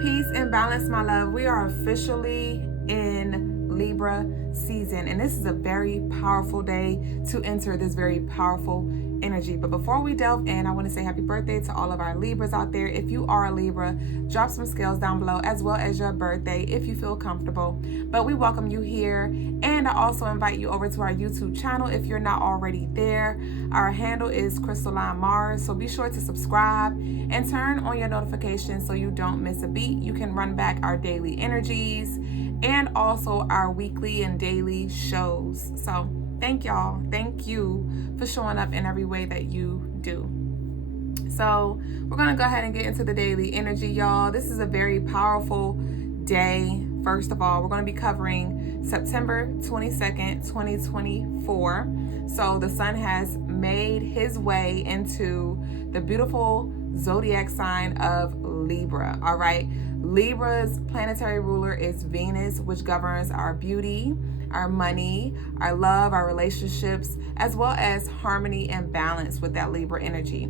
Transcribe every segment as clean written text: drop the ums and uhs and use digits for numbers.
Peace and balance, my love. We are officially in Libra season, and this is a very powerful day to enter this very powerful energy. But before we delve in, I want to say happy birthday to all of our Libras out there. If you are a Libra, drop some scales down below, as well as your birthday if you feel comfortable. But we welcome you here, and I also invite you over to our YouTube channel if you're not already there. Our handle is Crystaline Mars, so be sure to subscribe and turn on your notifications so you don't miss a beat. You can run back our daily energies and also our weekly and daily shows. So thank y'all. Thank you for showing up in every way that you do. So we're going to go ahead and get into the daily energy, y'all. This is a very powerful day. First of all, we're going to be covering September 22nd, 2024. So the sun has made his way into the beautiful zodiac sign of Libra. All right. Libra's planetary ruler is Venus, which governs our beauty, our money, our love, our relationships, as well as harmony and balance with that Libra energy.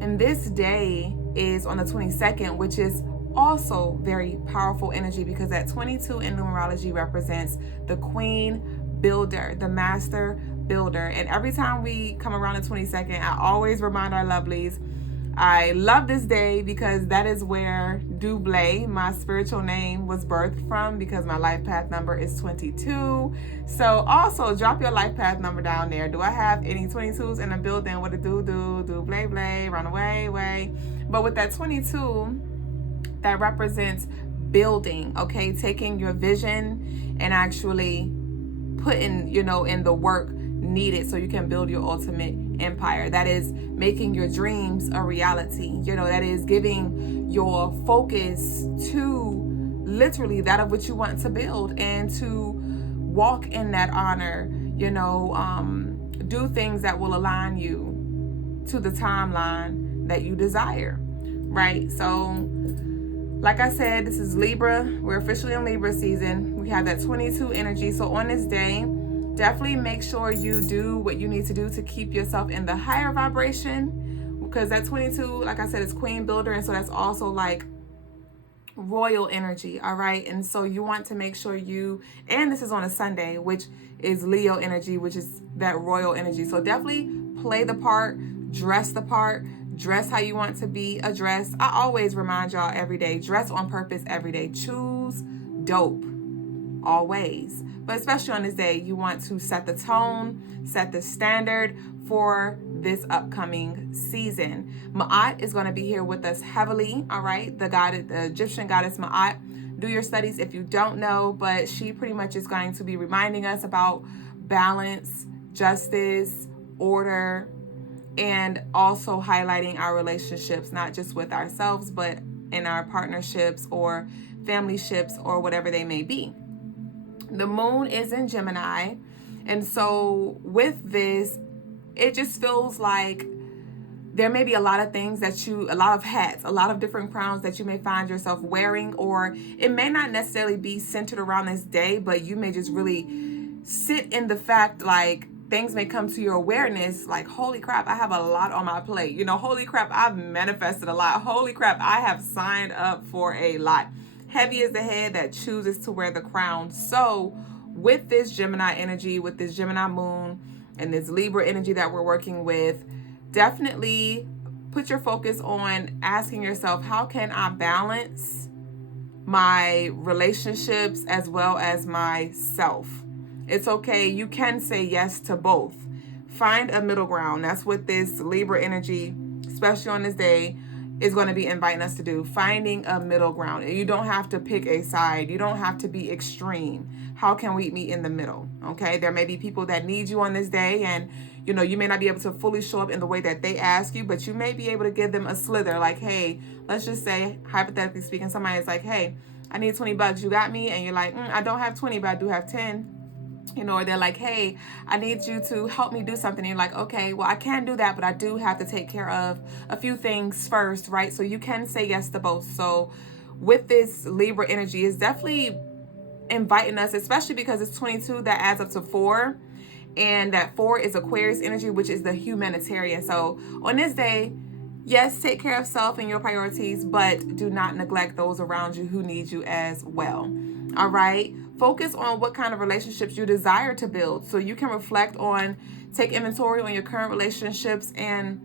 And this day is on the 22nd, which is also very powerful energy because that 22 in numerology represents the queen builder, the master builder. And every time we come around the 22nd, I always remind our lovelies, I love this day because that is where Duüblè, my spiritual name, was birthed from, because my life path number is 22. So also drop your life path number down there. Do I have any 22s in the building? What to do? Duüblè, run away, way. But with that 22, that represents building, okay? Taking your vision and actually putting, in the work needed so you can build your ultimate empire. That is making your dreams a reality. That is giving your focus to literally that of which you want to build and to walk in that honor, do things that will align you to the timeline that you desire, right? So like I said, this is Libra. We're officially in Libra season. We have that 22 energy. So on this day, definitely make sure you do what you need to do to keep yourself in the higher vibration, because that 22, like I said, is queen builder. And so that's also like royal energy. All right. And so you want to make sure and this is on a Sunday, which is Leo energy, which is that royal energy. So definitely play the part, dress the part, dress how you want to be addressed. I always remind y'all every day, dress on purpose every day. Choose dope always. But especially on this day, you want to set the tone, set the standard for this upcoming season. Ma'at is going to be here with us heavily, all right? The Egyptian goddess Ma'at. Do your studies if you don't know, but she pretty much is going to be reminding us about balance, justice, order, and also highlighting our relationships, not just with ourselves, but in our partnerships or family ships or whatever they may be. The moon is in Gemini, and so with this, it just feels like there may be a lot of things a lot of hats, a lot of different crowns that you may find yourself wearing, or it may not necessarily be centered around this day, but you may just really sit in the fact like things may come to your awareness like, holy crap, I have a lot on my plate. Holy crap, I've manifested a lot. Holy crap, I have signed up for a lot. Heavy is the head that chooses to wear the crown. So with this Gemini energy, with this Gemini moon and this Libra energy that we're working with, definitely put your focus on asking yourself, how can I balance my relationships as well as myself? It's okay. You can say yes to both. Find a middle ground. That's what this Libra energy, especially on this day, is going to be inviting us to do. Finding a middle ground. You don't have to pick a side. You don't have to be extreme. How can we meet in the middle? Okay. There may be people that need you on this day, and you may not be able to fully show up in the way that they ask you, but you may be able to give them a slither. Like, hey, let's just say, hypothetically speaking, somebody is like, hey, I need $20. You got me? And you're like, I don't have 20, but I do have 10. Or they're like, hey, I need you to help me do something. And you're like, okay, well, I can do that, but I do have to take care of a few things first, right? So you can say yes to both. So with this Libra energy, it's definitely inviting us, especially because it's 22, that adds up to 4. And that 4 is Aquarius energy, which is the humanitarian. So on this day, Yes, take care of self and your priorities, but do not neglect those around you who need you as well. All right? Focus on what kind of relationships you desire to build so you can reflect on, take inventory on your current relationships and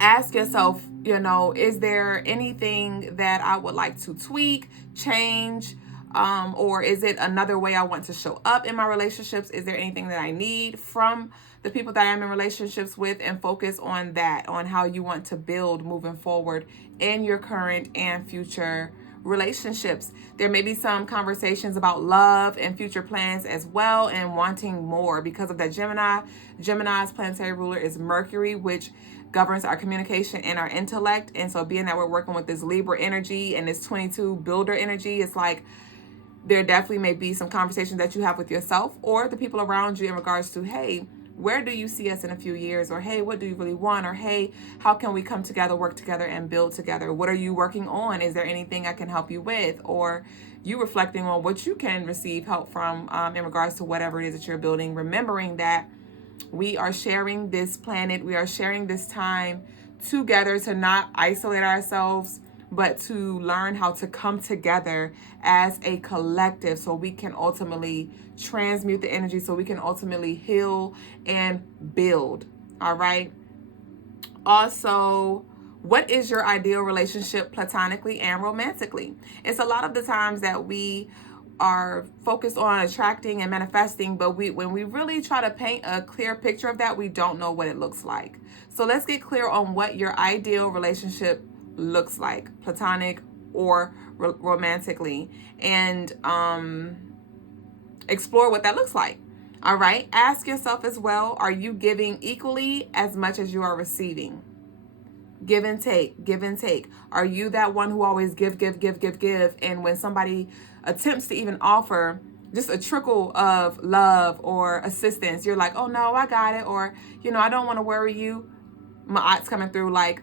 ask yourself, is there anything that I would like to tweak, change, or is it another way I want to show up in my relationships? Is there anything that I need from the people that I'm in relationships with? And focus on that, on how you want to build moving forward in your current and future relationships. There may be some conversations about love and future plans as well, and wanting more because of that Gemini. Gemini's planetary ruler is Mercury, which governs our communication and our intellect. And so being that we're working with this Libra energy and this 22 builder energy, it's like there definitely may be some conversations that you have with yourself or the people around you in regards to, hey, where do you see us in a few years? Or, hey, what do you really want? Or, hey, how can we come together, work together, and build together? What are you working on? Is there anything I can help you with? Or you reflecting on what you can receive help from in regards to whatever it is that you're building, remembering that we are sharing this planet, we are sharing this time together to not isolate ourselves, but to learn how to come together as a collective so we can ultimately transmute the energy, so we can ultimately heal and build. All right. Also, what is your ideal relationship platonically and romantically? It's a lot of the times that we are focused on attracting and manifesting, but when we really try to paint a clear picture of that, we don't know what it looks like. So let's get clear on what your ideal relationship looks like, platonic or romantically, and explore what that looks like. All right. Ask yourself as well, are you giving equally as much as you are receiving? Give and take, give and take. Are you that one who always give? And when somebody attempts to even offer just a trickle of love or assistance, you're like, oh no, I got it. Or, I don't want to worry you. Ma'at's coming through like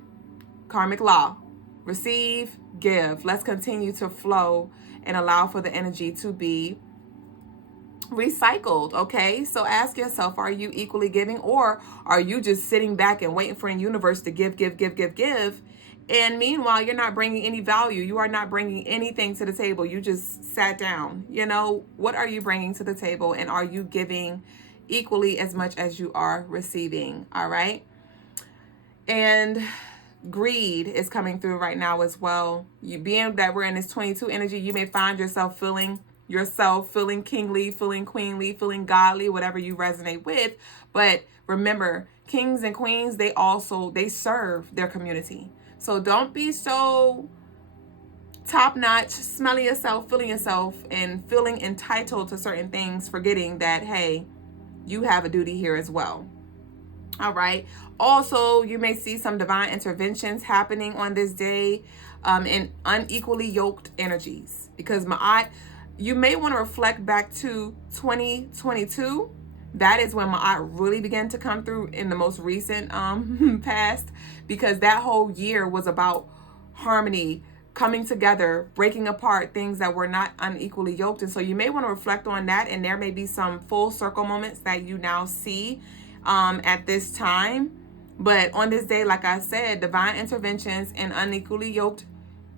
karmic law. Receive, give. Let's continue to flow and allow for the energy to be recycled. Okay, so ask yourself, are you equally giving, or are you just sitting back and waiting for the universe to give, and meanwhile you're not bringing any value, you are not bringing anything to the table, you just sat down? What are you bringing to the table, and are you giving equally as much as you are receiving? All right. And greed is coming through right now as well. You being that we're in this 22 energy, you may find yourself feeling kingly, feeling queenly, feeling godly, whatever you resonate with. But remember, kings and queens, they serve their community. So don't be so top-notch, smelling yourself, feeling yourself, and feeling entitled to certain things, forgetting that, hey, you have a duty here as well. All right. Also, you may see some divine interventions happening on this day in unequally yoked energies, because you may want to reflect back to 2022. That is when Ma'at really began to come through in the most recent past, because that whole year was about harmony, coming together, breaking apart things that were not unequally yoked. And so you may want to reflect on that, and there may be some full circle moments that you now see at this time. But on this day, like I said, divine interventions and unequally yoked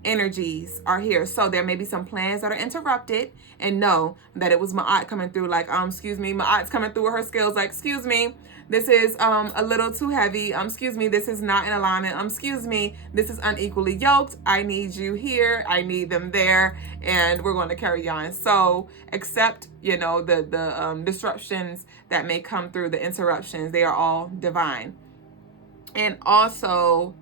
energies are here. So there may be some plans that are interrupted, and know that it was Ma'at coming through like, excuse me, Ma'at's coming through with her skills like, excuse me, this is a little too heavy. Excuse me, this is not in alignment. Excuse me, this is unequally yoked. I need you here. I need them there. And we're going to carry on. So accept, the disruptions that may come through, the interruptions. They are all divine. And also,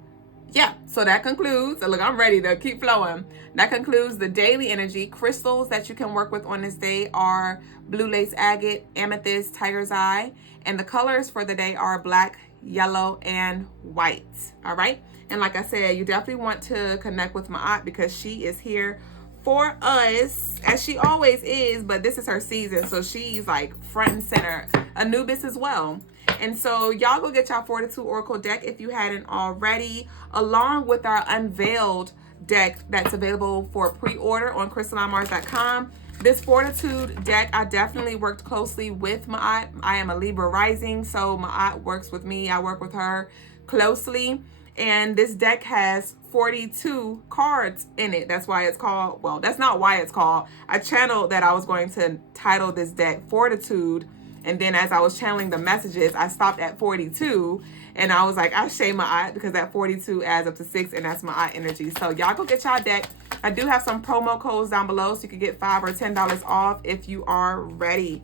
so that concludes, look, I'm ready to keep flowing. That concludes the daily energy. Crystals that you can work with on this day are blue lace agate, amethyst, tiger's eye. And the colors for the day are black, yellow, and white. All right. And like I said, you definitely want to connect with Ma'at, because she is here for us, as she always is, but this is her season. So she's like front and center. Anubis as well. And so y'all go get y'all Fortitude Oracle deck if you hadn't already, along with our Unveiled deck that's available for pre-order on crystalinemars.com. This Fortitude deck, I definitely worked closely with Ma'at. I am a Libra rising, so Ma'at works with me. I work with her closely. And this deck has 42 cards in it. That's why it's called, well, that's not why it's called. I channeled that I was going to title this deck Fortitude. And then as I was channeling the messages, I stopped at 42. And I was like, I shame my eye because that 42 adds up to 6, and that's my eye energy. So y'all go get y'all deck. I do have some promo codes down below, so you can get $5 or $10 off if you are ready.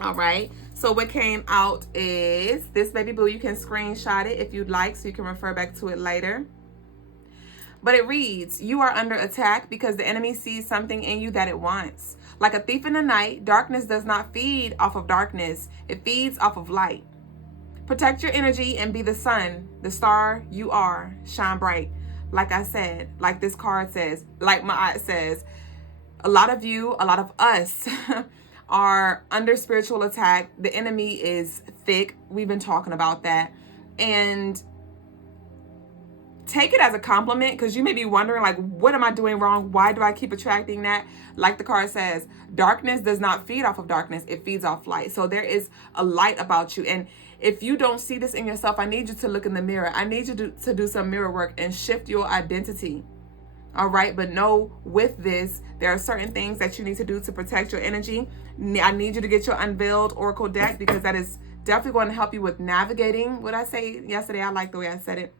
All right. So what came out is this, baby boo. You can screenshot it if you'd like, so you can refer back to it later. But it reads, you are under attack because the enemy sees something in you that it wants. Like a thief in the night, darkness does not feed off of darkness. It feeds off of light. Protect your energy and be the sun, the star you are. Shine bright. Like I said, like this card says, like my eye says, a lot of you, a lot of us are under spiritual attack. The enemy is thick. We've been talking about that. And take it as a compliment, because you may be wondering, like, what am I doing wrong? Why do I keep attracting that? Like the card says, darkness does not feed off of darkness. It feeds off light. So there is a light about you. And if you don't see this in yourself, I need you to look in the mirror. I need you to do some mirror work and shift your identity. All right. But know with this, there are certain things that you need to do to protect your energy. I need you to get your Unveiled Oracle deck, because that is definitely going to help you with navigating. What I say yesterday, I like the way I said it.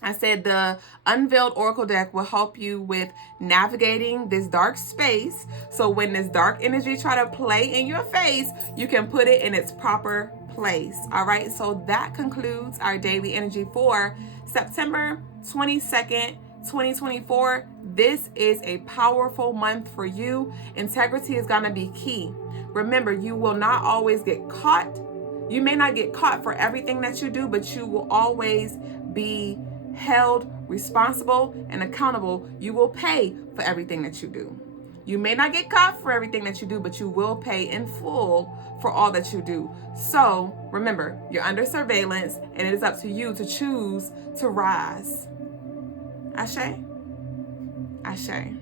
I said the Unveiled Oracle deck will help you with navigating this dark space. So when this dark energy try to play in your face, you can put it in its proper place. All right. So that concludes our daily energy for September 22nd, 2024. This is a powerful month for you. Integrity is going to be key. Remember, you will not always get caught. You may not get caught for everything that you do, but you will always be held responsible and accountable. You will pay for everything that you do. You may not get caught for everything that you do, but you will pay in full for all that you do. So remember, you're under surveillance, and it is up to you to choose to rise. Ashe? Ashe.